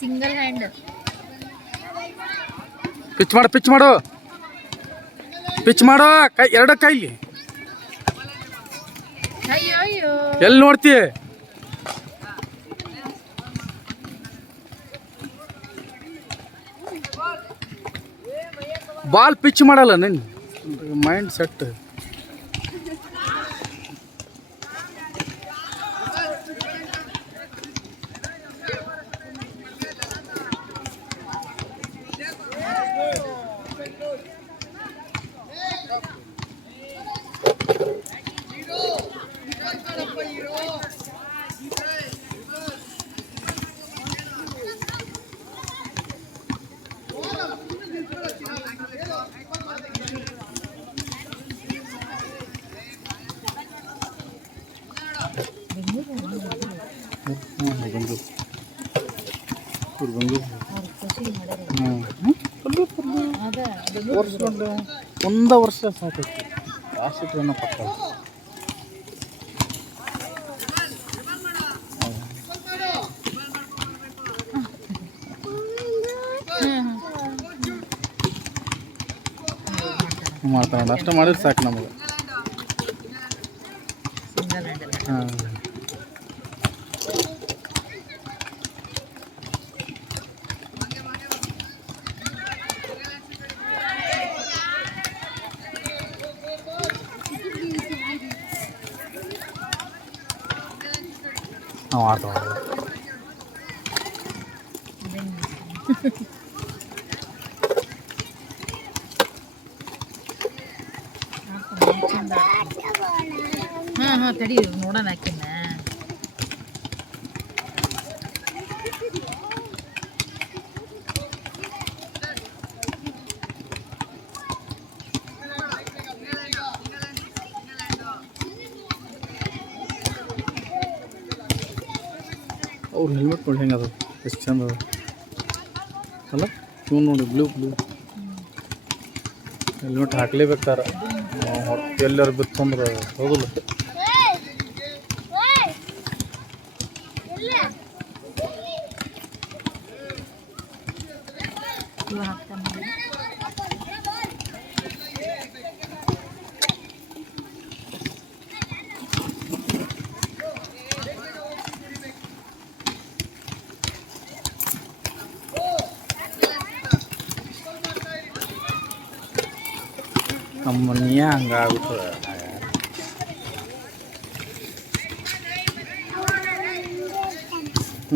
Single hand. Pitch ಮಾಡು pitch ಮಾಡು pitch ಮಾಡು ಕೈ ಎರಡು ಕೈಲಿ. ಅಯ್ಯೋ ಅಯ್ಯೋ ಎಲ್ಲಿ ನೋಡ್ತಿ? ಬಾಲ್ ಪಿಚ್ ಮಾಡಲ್ಲ ನಿನ್ ಮೈಂಡ್ ಸೆಟ್. ಒಂದ ವರ್ಷ ಸಾಕೈತಿ ಆಶಿಟ್ರನ್ನ ಪಕ್ಕ. ಮಾತಾಡೋಣ ಅಷ್ಟ ಮಾಡಿದ್ರೆ ಸಾಕು ನಮಗೆ. ಹಾಂ ನಾವು ಆಡ್ತಾವ. ಹಾಂ ತಡಿ ನೋಡೋಣ ಹಾಕಿನ. ಅವ್ರು ಹೆಲ್ಮೆಟ್ ನೋಡಿ ಹೆಂಗೆ ಅದ ಎಷ್ಟು ಚಂದ ಅದ ಅಲ್ಲ. ಇವ್ ನೋಡಿ ಬ್ಲೂ ಹೆಲ್ಮೆಟ್ ಹಾಕ್ಲೇಬೇಕಾರೆ ಎಲ್ಲರೂ ಬಿತ್ತಂದ್ರೆ ಹೋಗಲ್ಲ. ನಮ್ಮ ಮನೆಯ ಹಂಗಾಗುತ್ತೆ.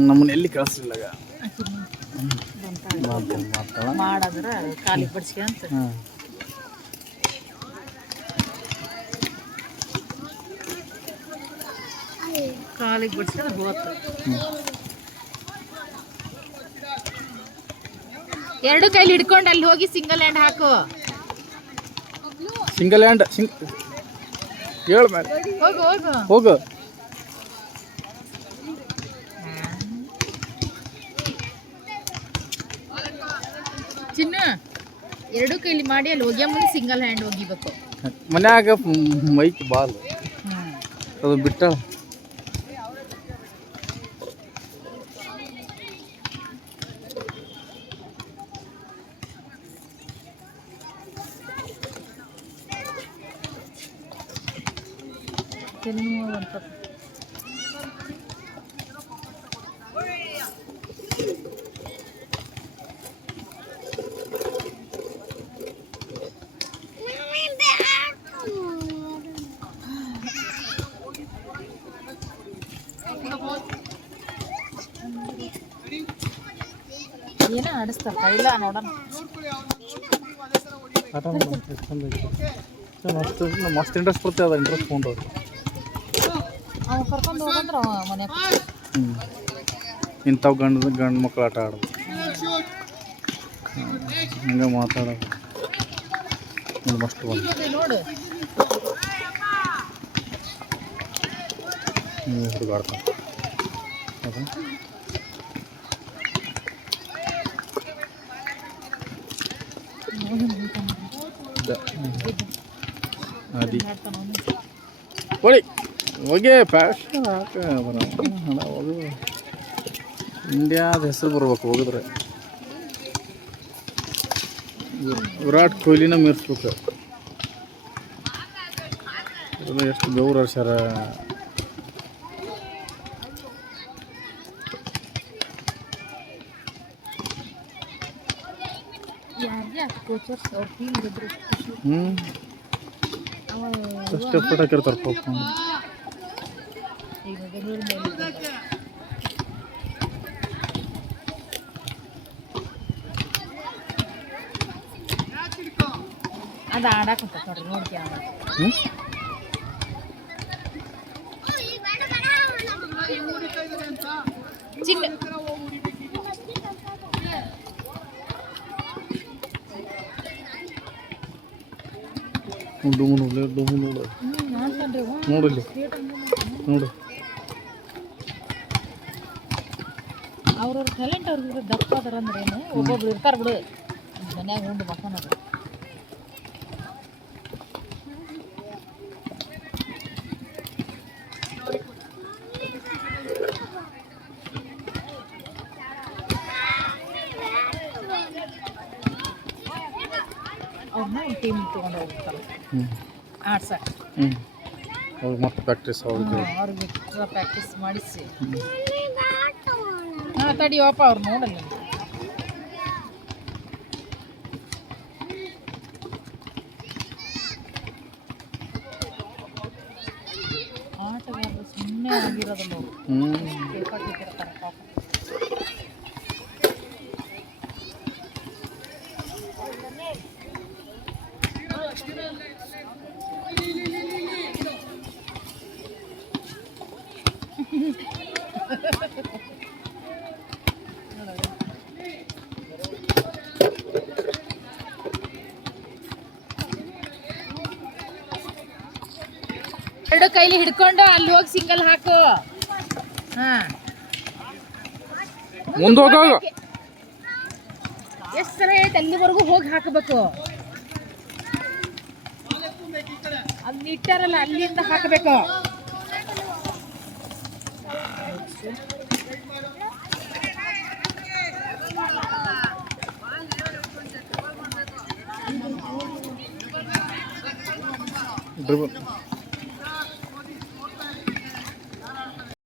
ನಮ್ಮನ್ನ ಎಲ್ಲಿ ಕಳಿಸ್ಲಿಲ್ಲ ಮಾಡಿದ್ರೆ ಕಾಲಿಗೆ ಬಡ್ಸ್ಕೊಂತ. ಕಾಲಿಗೆ ಬಡ್ಸ್ಕೊಂಡ್ರೆ ಹೋಗ್ತು. ಎರಡು ಕೈಲಿ ಹಿಡ್ಕೊಂಡು ಅಲ್ಲಿ ಹೋಗಿ ಸಿಂಗಲ್ ಹ್ಯಾಂಡ್ ಹಾಕು. ಸಿಂಗಲ್ ಹ್ಯಾಂಡ್ ಹೇಳ ಮೇಲೆ ಹೋಗು ಹೋಗು ಹೋಗು. ಚಿನ್ನ ಎರಡು ಕೈಲಿ ಮಾಡಿ ಅಲ್ಲಿ ಹೋಗ್ಯ ಮುಂದೆ ಸಿಂಗಲ್ ಹ್ಯಾಂಡ್ ಹೋಗಿಬೇಕು. ಮನ್ಯಾಗ ಮೈಕ್ ಬಾಲ್ ಅದು ಬಿಟ್ಟ ಏನೋ ಆಡಿಸ್ತಾರ ಇಲ್ಲ ನೋಡೋಣ. ಮಸ್ತ್ ಇಂಟ್ರೆಸ್ಟ್ ಬರ್ತದೆ ಅದ ಇಂಟ್ರೆಸ್ಟ್ ತೊಗೊಂಡು ಅವ ಕರ್ಕೊಂಡು ಹೋಗಂದ್ರೆ ಅವ ಮನ್ಯಾಗ ಇಂಥವು ಗಂಡು ಮಕ್ಕಳು ಆಟ ಆಡೋದು ಹಂಗೆ ಮಾತಾಡೋದು ಮಸ್ತ್ ಬಂದು ನೋಡು ಹುಡುಗಾಡ್ತಾನೆ ಅದು ಅದಿ ಹೊಡಿ ಹೋಗಿ ಫ್ಯಾಷನ್ ಹಾಕ ಹೋಗಿ ಇಂಡಿಯಾದ ಹೆಸರು ಬರ್ಬೇಕು ಹೋಗಿದ್ರೆ. ವಿರಾಟ್ ಕೊಹ್ಲಿನ ಮೀರಿಸ್ಬೇಕು. ಅದೆಲ್ಲ ಎಷ್ಟು ಬೆವರು ಹರ್ಸ್ಯಾರ. ಅಷ್ಟೇ ಪಟ್ ಹಾಕಿರ್ತಾರೆ ಪಾಪ. ಅದು ಆಡಾಕಂತ ನೋಡ್ರಿ ನೋಡ್ತಿ ಚಿನ್ನ ಡುಮು ನೋಡು ಡುಮು ನೋಡು ನೋಡಲ್ಲಿ ನೋಡು. ಅವ್ರವ್ರ ಟ್ಯಾಲೆಂಟ್ ಅವ್ರಿಗೆ ದಪ್ಪ ಅದಾರ ಅಂದ್ರೆ ಏನು ಒಬ್ಬೊಬ್ರು ಇರ್ತಾರೆ ಬಿಡು ಮನ್ಯಾಗ ಉಂಡು ಮಕ್ಕನದು. ಅವ್ರನ್ನ ಒಂದು ಟೀಮ್ ತೊಗೊಂಡು ಹೋಗ್ತಾರೆ ಆಡ್ಸಕ್ಕೆ. ಅವ್ರಿಗೆ ಮತ್ತೆ ಪ್ರಾಕ್ಟೀಸ್ ಅವ್ರಿಗೆ ಎಕ್ಸ್ಟ್ರಾ ಪ್ರಾಕ್ಟೀಸ್ ಮಾಡಿಸಿ. ಹಾಂ ತಡಿಯೋಪ್ಪ ಅವ್ರು ನೋಡಲ್ಲ. ಆಟಗಾರರು ಸುಮ್ಮನೆ ಆಗಿರೋದಲ್ಲ ಅವರು ಬೇಕಾಗಿರ್ತಾರೆ ಪಾಪ. ಎರಡು ಕೈಲಿ ಹಿಡ್ಕೊಂಡು ಅಲ್ಲಿ ಹೋಗಿ ಸಿಂಗಲ್ ಹಾಕು. ಹಾಂ ಮುಂದೆ ಹೋಗ. ಎಷ್ಟು ಸಲ ಐತೆ ಅಲ್ಲಿವರೆಗೂ ಹೋಗಿ ಹಾಕಬೇಕು. ಅಲ್ಲಿ ಇಟ್ಟಾರಲ್ಲ ಅಲ್ಲಿಂದ ಹಾಕಬೇಕು. ಡ್ರಿಬಲ್